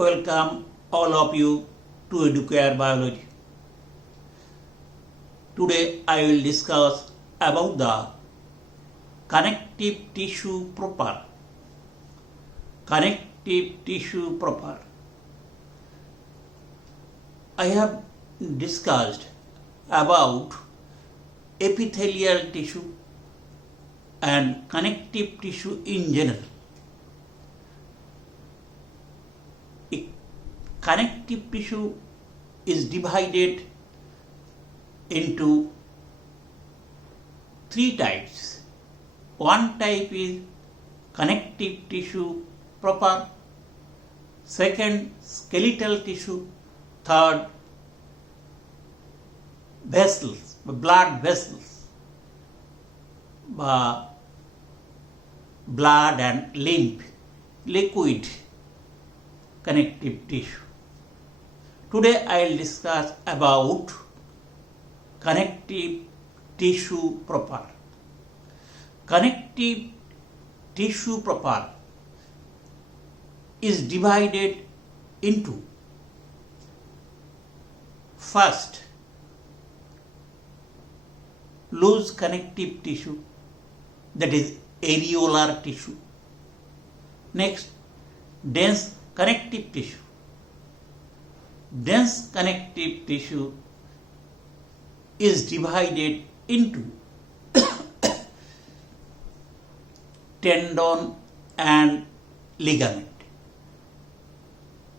Welcome all of you to Educare Biology. Today I will discuss about the connective tissue proper. Connective tissue proper. I have discussed about epithelial tissue and connective tissue in general. Connective tissue is divided into three types. One type is connective tissue proper, second skeletal tissue, third vessels, blood vessels, blood and lymph, liquid connective tissue. Today I will discuss about connective tissue proper. Connective tissue proper is divided into first loose connective tissue, that is areolar tissue. Next, dense connective tissue. Dense connective tissue is divided into tendon and ligament.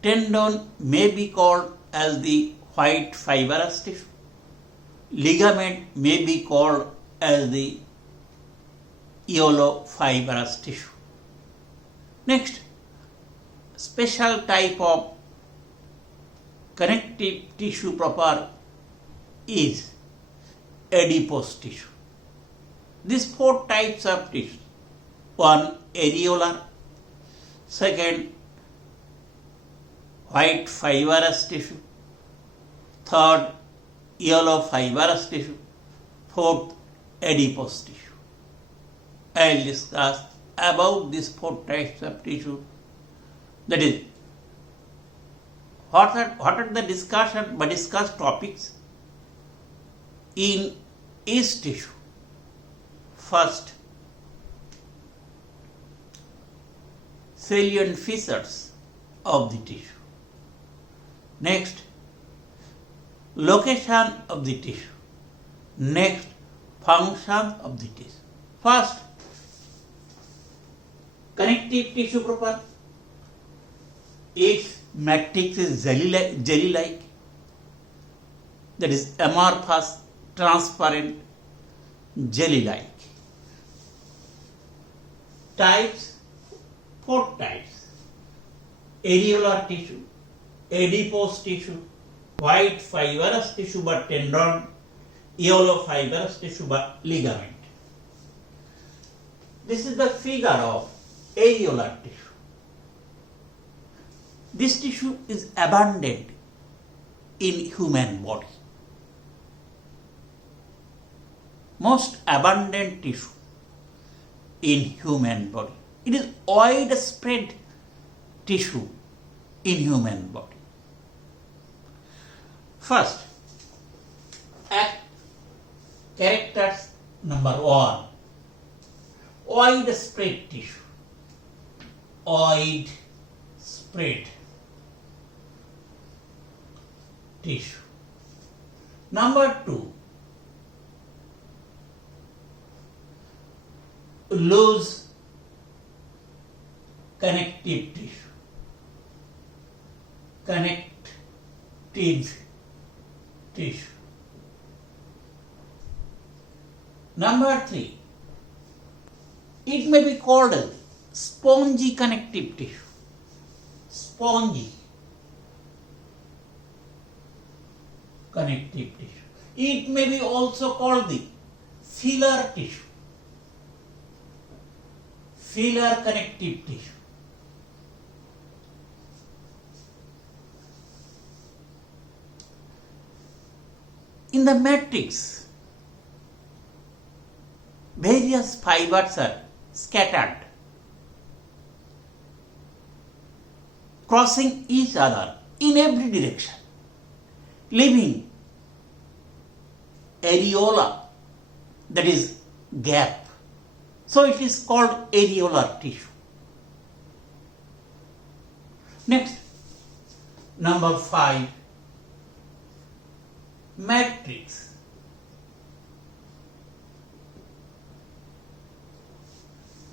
Tendon may be called as the white fibrous tissue. Ligament may be called as the yellow fibrous tissue. Next, special type of connective tissue proper is adipose tissue. These four types of tissue: one areolar, second white fibrous tissue, third yellow fibrous tissue, fourth adipose tissue. I will discuss about these four types of tissue. That is, what are the discussed topics in each tissue? First, salient features of the tissue. Next, location of the tissue. Next, function of the tissue. First, connective tissue proper. Its matrix is jelly-like, that is amorphous, transparent, jelly-like. Types, four types: areolar tissue, adipose tissue, white fibrous tissue but tendon, yellow fibrous tissue but ligament. This is the figure of areolar tissue. This tissue is abundant in human body. Most abundant tissue in human body. It is widespread tissue in human body. First, characters number one: widespread tissue. Widespread tissue. Number two, loose connective tissue. Connective tissue. Number three, it may be called as spongy connective tissue. Spongy connective tissue. It may be also called the filler tissue. Filler connective tissue. In the matrix, various fibers are scattered, crossing each other in every direction, leaving areola, that is gap. So it is called areolar tissue. Next, number 5, matrix.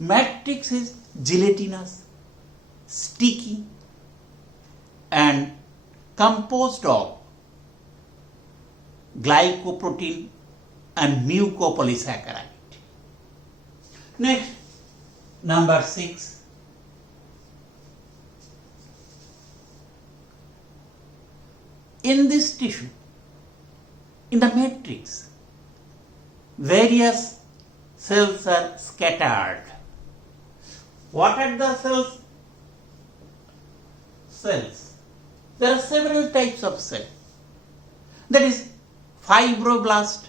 Matrix is gelatinous, sticky, and composed of glycoprotein and mucopolysaccharide. Next, number 6, in this tissue, in the matrix, various cells are scattered. What are the cells? Cells. There are several types of cells. That is fibroblast,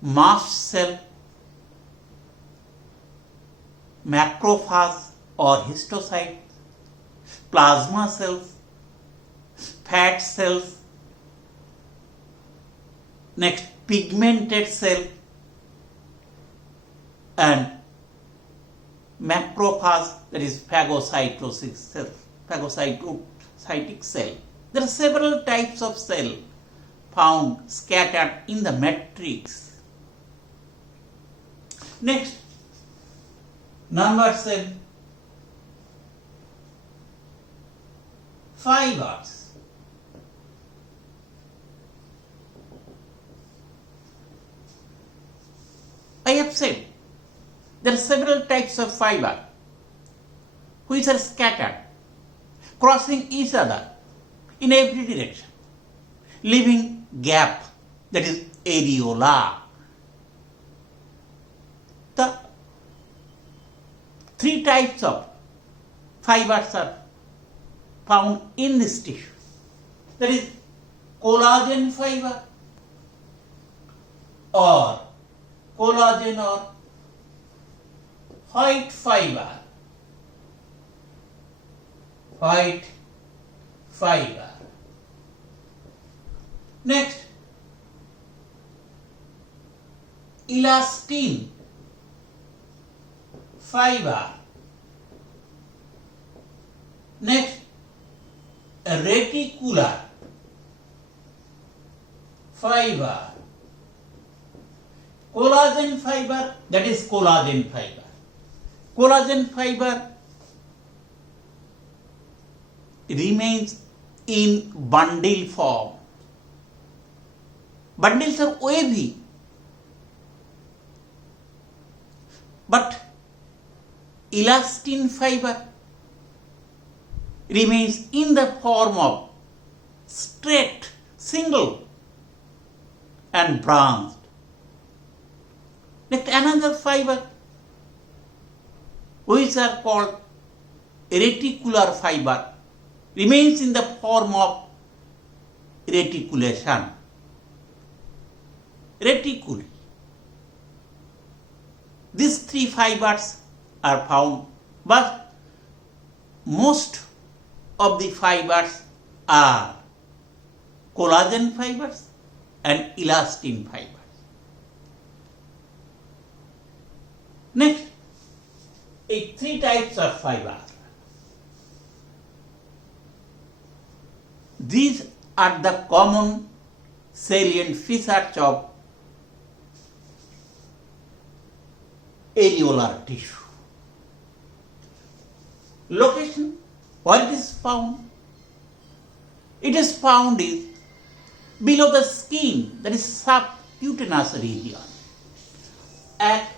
mast cell, macrophage or histiocyte, plasma cells, fat cells, next pigmented cell, and macrophage, that is phagocytosis cell, phagocytic cell. There are several types of cell found scattered in the matrix. Next, number 7, fibers. I have said there are several types of fiber which are scattered, crossing each other in every direction, leaving gap, that is areola. The 3 types of fibers are found in this tissue. That is collagen fiber or collagen or white fiber. White fiber. Next, elastin fiber. Next, reticular fiber. Collagen fiber, that is collagen fiber. Collagen fiber remains in bundle form. Bundles are wavy, but elastin fiber remains in the form of straight, single and branched. Next, another fiber which are called reticular fiber remains in the form of reticulation. Reticuli. These 3 fibers are found, but most of the fibers are collagen fibers and elastin fibers. Next, 3 types of fiber. These are the common salient features of areolar tissue. Location, where it is found? It is found below the skin, that is subcutaneous region, at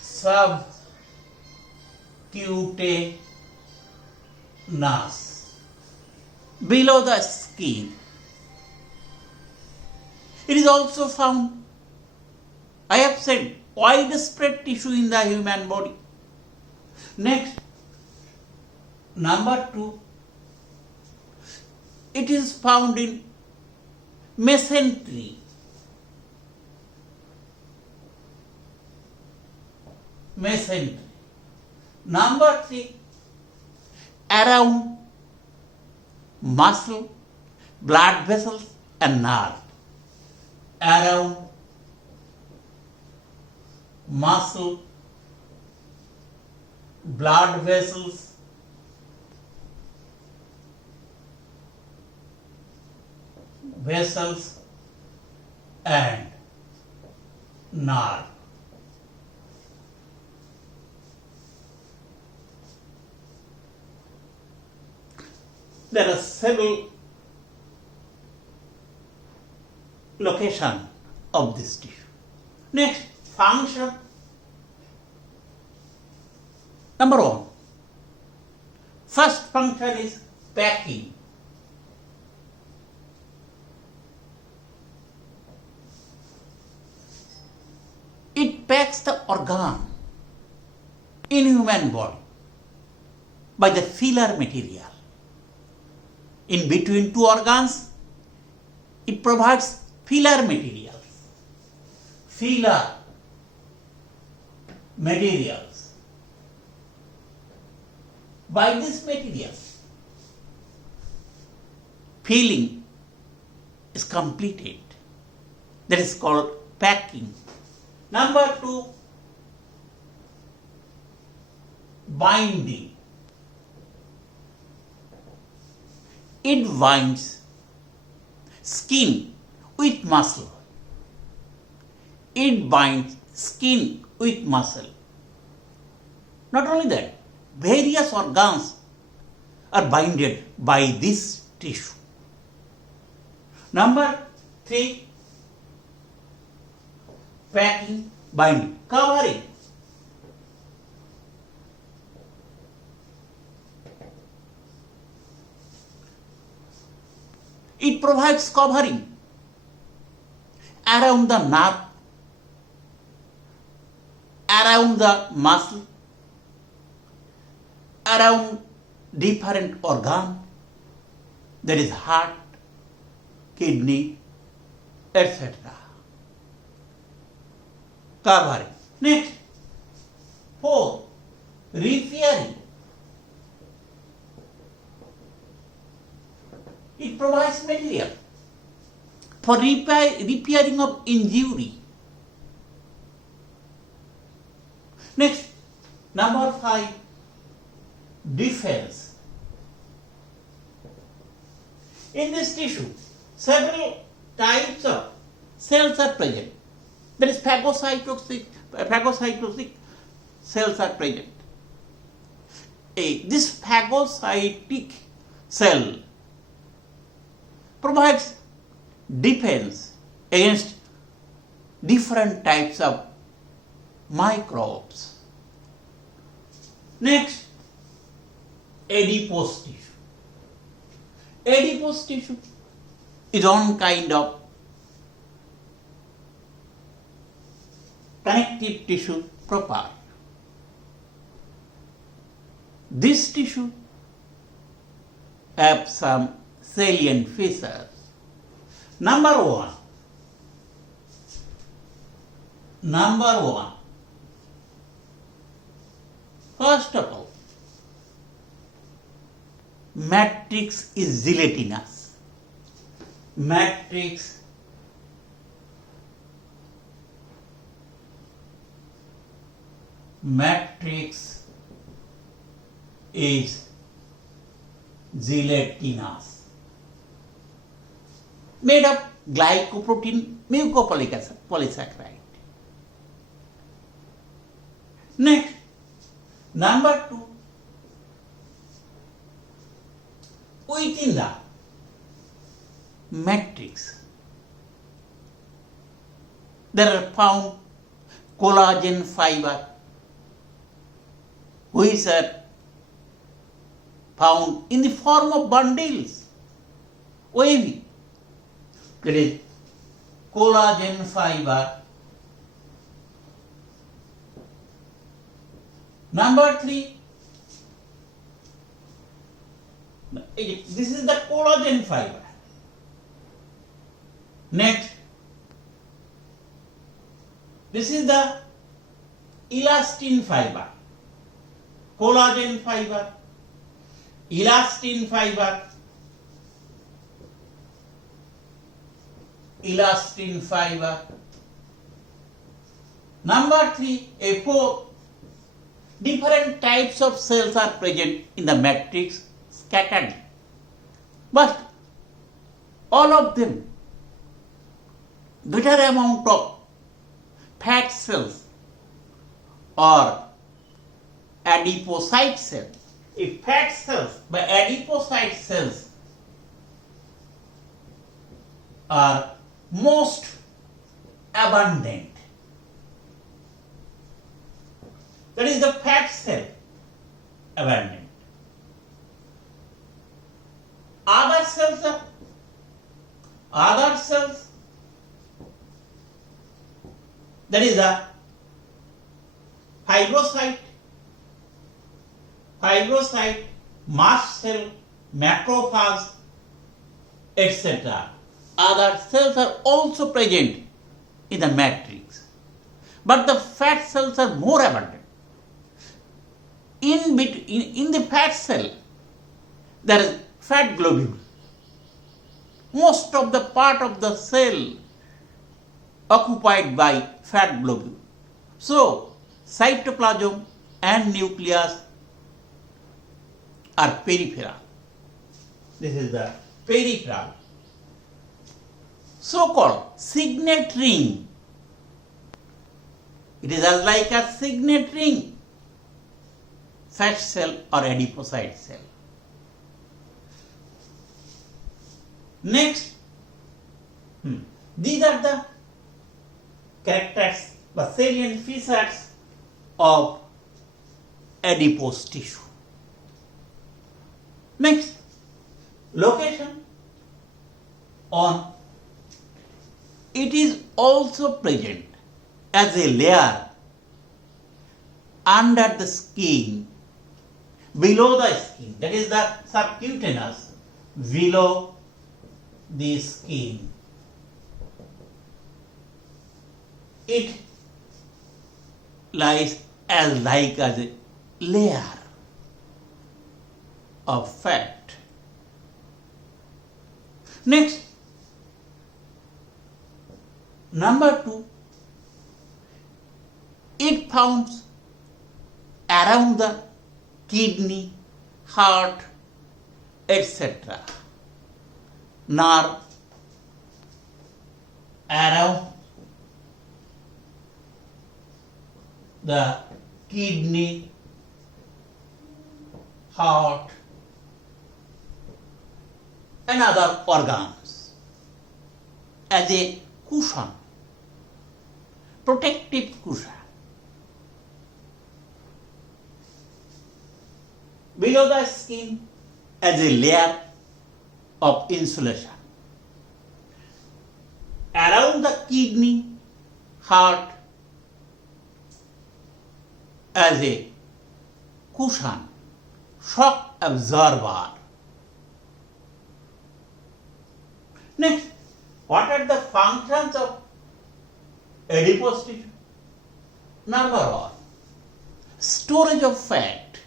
subcutaneous, below the skin. It is also found, I have said, widespread tissue in the human body. Next, number 2, it is found in mesentery. Mesentery. Number 3, around muscle, blood vessels and nerve. Around muscle, blood vessels, and nerve. There are several locations of this tissue. Next, function. Number 1. First function is packing. It packs the organ in human body by the filler material. In between two organs, it provides filler materials. Filler materials. By this material, filling is completed. That is called packing. Number 2, binding. It binds skin with muscle. It binds skin with muscle. Not only that, various organs are binded by this tissue. Number 3, packing, binding, covering. It provides covering around the nerve, around the muscle, around different organ, that is heart, kidney, etc. Covering. Next, 4, repairing. It provides material for repairing of injury. Next, number 5, defense. In this tissue, several types of cells are present. There is phagocytotic cells are present. This phagocytic cell provides defense against different types of microbes. Next, adipose tissue. Adipose tissue is one kind of connective tissue proper. This tissue have some salient features. Number 1. First of all, matrix is gelatinous. Matrix is gelatinous. Made of glycoprotein mucopolysaccharide. Next, number 2, within the matrix there are found collagen fiber, which are found in the form of bundles, wavy. That is collagen fiber. Number 3, this is the collagen fiber. Next, this is the elastin fiber, collagen fiber, elastin fiber. Elastin fiber. Number 3, A4. Different types of cells are present in the matrix scattered, but all of them greater amount of fat cells or adipocyte cells. If fat cells by adipocyte cells are most abundant, that is the fat cell abundant. Other cells, that is the fibrocyte, mast cell, macrophage, etc. Other cells are also present in the matrix, but the fat cells are more abundant. In the fat cell, there is fat globule. Most of the part of the cell occupied by fat globule. So, cytoplasm and nucleus are peripheral. This is the peripheral. So-called signet ring. It is like a signet ring, fat cell or adipocyte cell. Next, these are the characters, the salient features of adipose tissue. Next, location on. It is also present as a layer under the skin, below the skin, that is the subcutaneous, below the skin. It lies as a layer of fat. Next, number 2, it founds around the kidney, heart, etc. Nerve around the kidney, heart, and other organs as a cushion, protective cushion. Below the skin as a layer of insulation. Around the kidney, heart as a cushion, shock absorber. Next, what are the functions of adipose tissue? Number 1, storage of fat.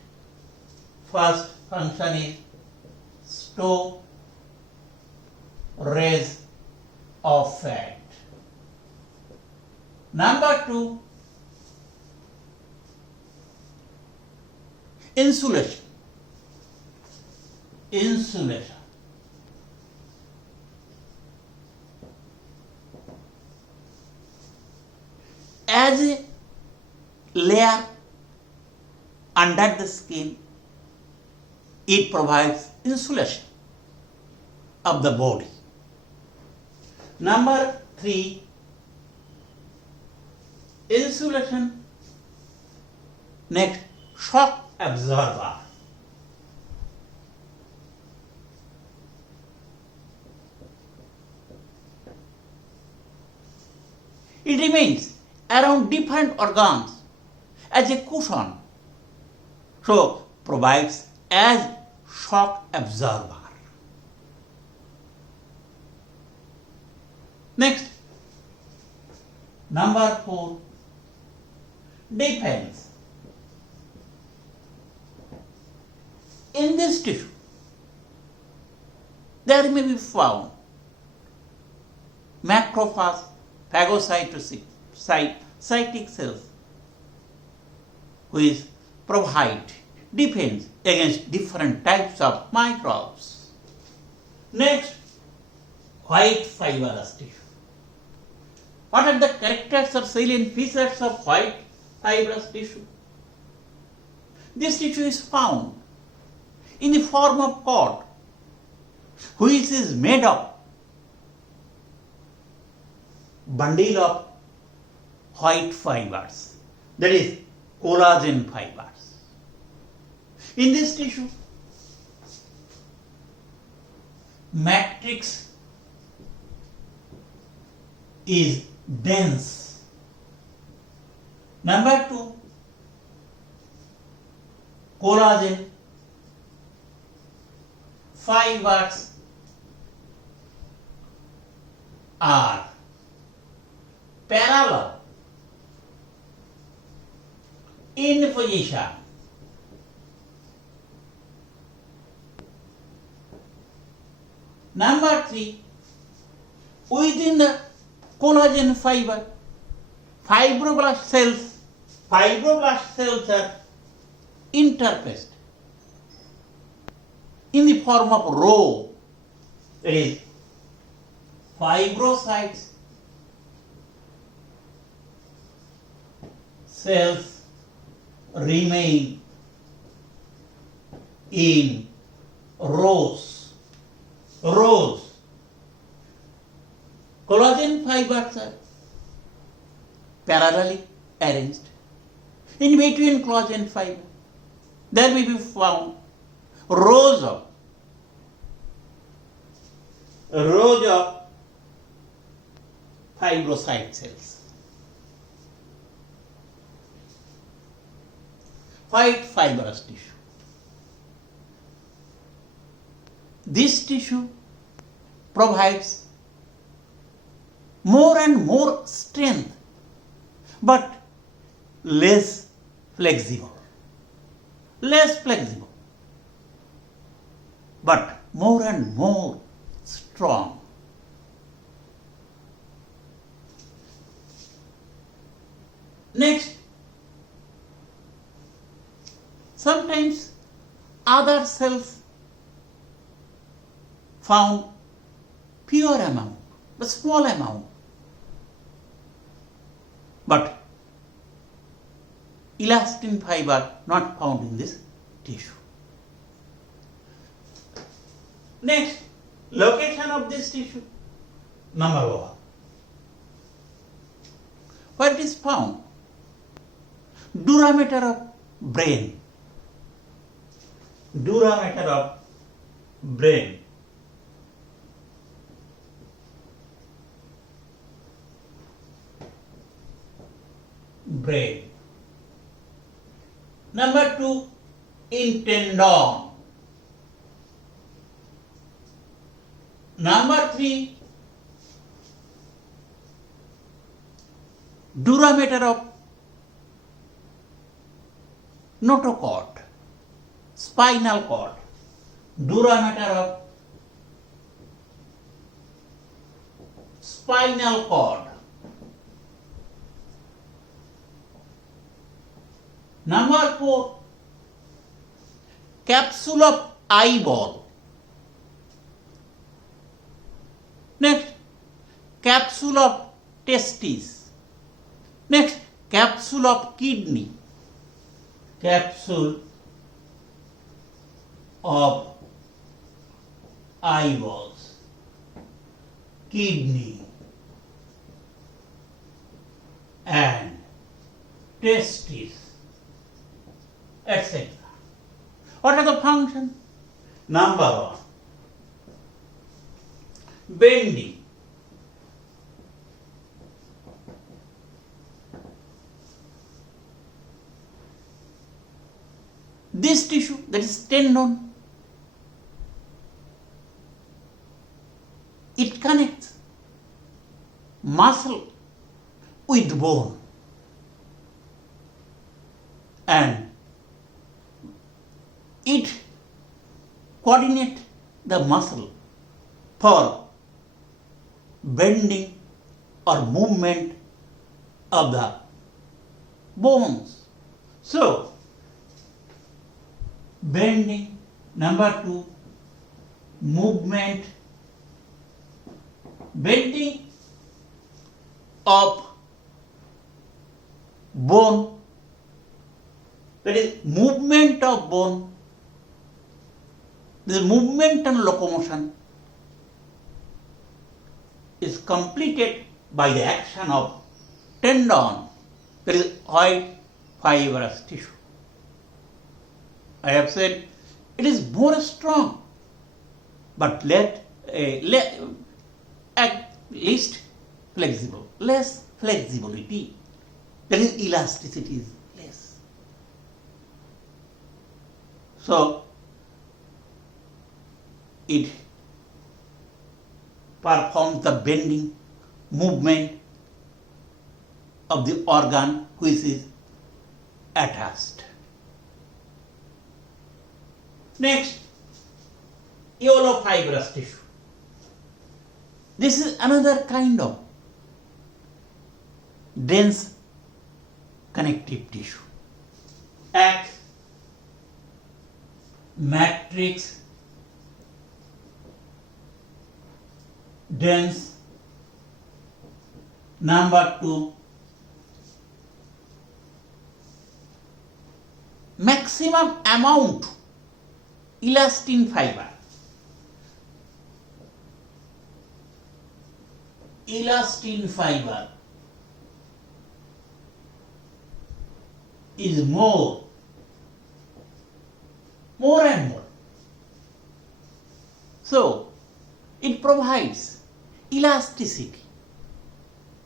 First function is storage of fat. Number 2, insulation. As a layer under the skin, it provides insulation of the body. Number 3, insulation. Next, shock absorber. It remains around different organs as a cushion, so provides as shock absorber. Next, number 4, defense. In this tissue, there may be found macrophage, phagocytic cells, which provide defense against different types of microbes. Next, white fibrous tissue. What are the characters or salient features of white fibrous tissue? This tissue is found in the form of cord, which is made of bundle of white fibers, that is collagen fibers. In this tissue, matrix is dense. Number 2, collagen fibers are parallel in position. Number 3, within the collagen fiber, fibroblast cells are interfaced in the form of row. It is fibrocytes cells remain in rows. Collagen fibers are parallelly arranged. In between collagen fiber, there may be found rows of fibrocyte cells. White fibrous tissue. This tissue provides more and more strength, but less flexible, but more and more strong. Next, sometimes other cells found pure amount, but small amount, but elastin fiber not found in this tissue. Next, location of this tissue. Number 1, where it is found? Durameter of brain. Number 2, in tendon. Number 3, durameter of notochord, spinal cord. Durameter of spinal cord. Number 4, capsule of eyeball. Next, capsule of testes. Next, capsule of kidney. Capsule of eyeballs, kidney, and testes, etc. What are the functions? Number 1, bending. This tissue, that is tendon, it connects muscle with bone, and it coordinate the muscle for bending or movement of the bones. So, bending, number 2, movement, bending of bone, that is movement of bone, the movement and locomotion is completed by the action of tendon, that is white fibrous tissue. I have said it is more strong, but at least flexible, less flexibility, that is elasticity is less. So, it performs the bending movement of the organ which is attached. Next, yellow fibrous tissue. This is another kind of dense connective tissue. X matrix, dense, number 2, maximum amount elastin fiber. Elastin fiber is more and more. So, it provides elasticity,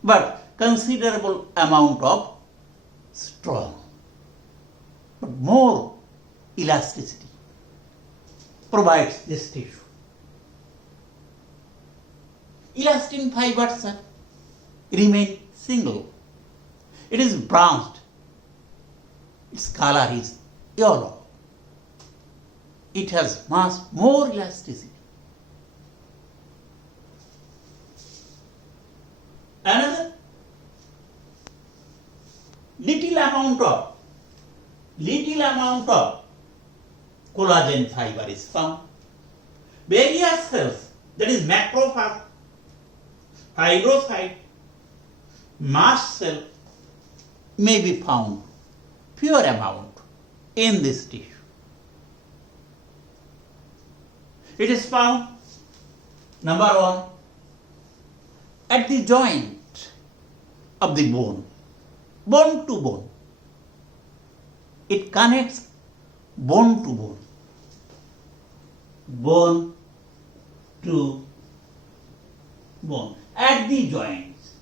but considerable amount of strong, but more elasticity provides this tissue. Elastin fibers remain single. It is branched. Its color is yellow. It has much more elasticity. Another little amount of collagen fiber is found. Various cells, that is macrophage, fibrocyte, mast cell, may be found pure amount in this tissue. It is found, number 1, at the joint of the bone, bone to bone. It connects bone to bone, bone to bone, at the joints.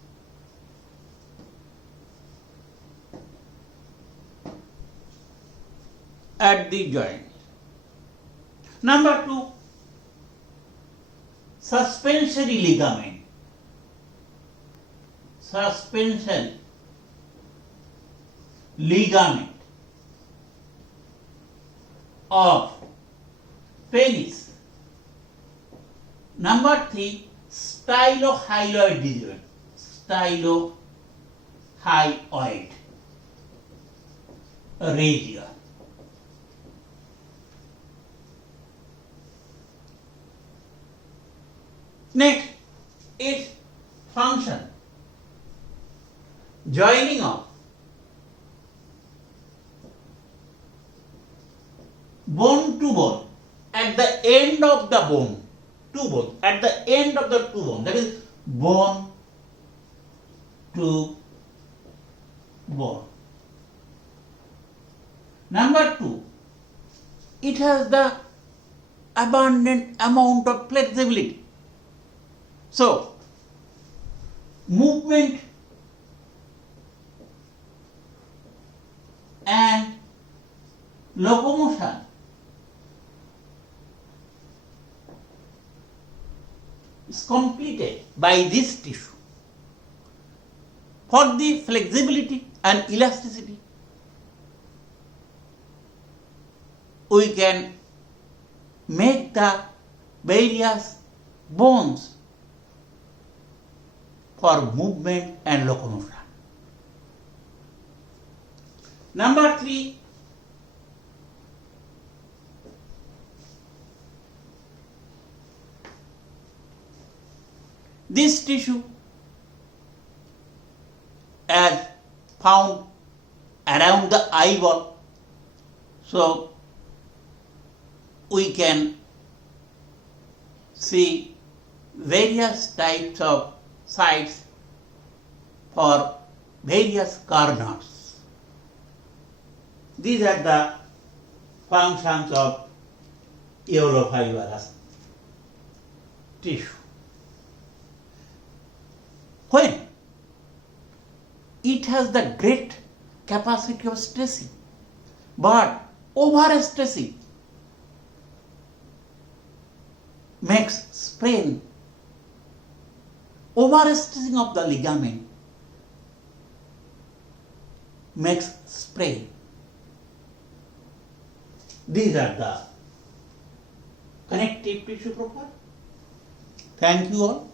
At the joints. Number 2, suspensory ligament. Suspension ligament of penis. Number 3, stylohyoid region. Stylohyoid region. Next, its function. Joining of bone to bone at the end of the bone, two bone, at the end of the two bone, that is bone to bone. Number 2, it has the abundant amount of flexibility. So, movement and locomotion is completed by this tissue. For the flexibility and elasticity, we can make the various bones for movement and locomotion. Number 3, this tissue as found around the eyeball, so we can see various types of sites for various corners. These are the functions of yellow fibrous tissue. When it has the great capacity of stressing, but overstressing makes sprain. Overstressing of the ligament makes sprain. These are the connective tissue profile. Thank you all.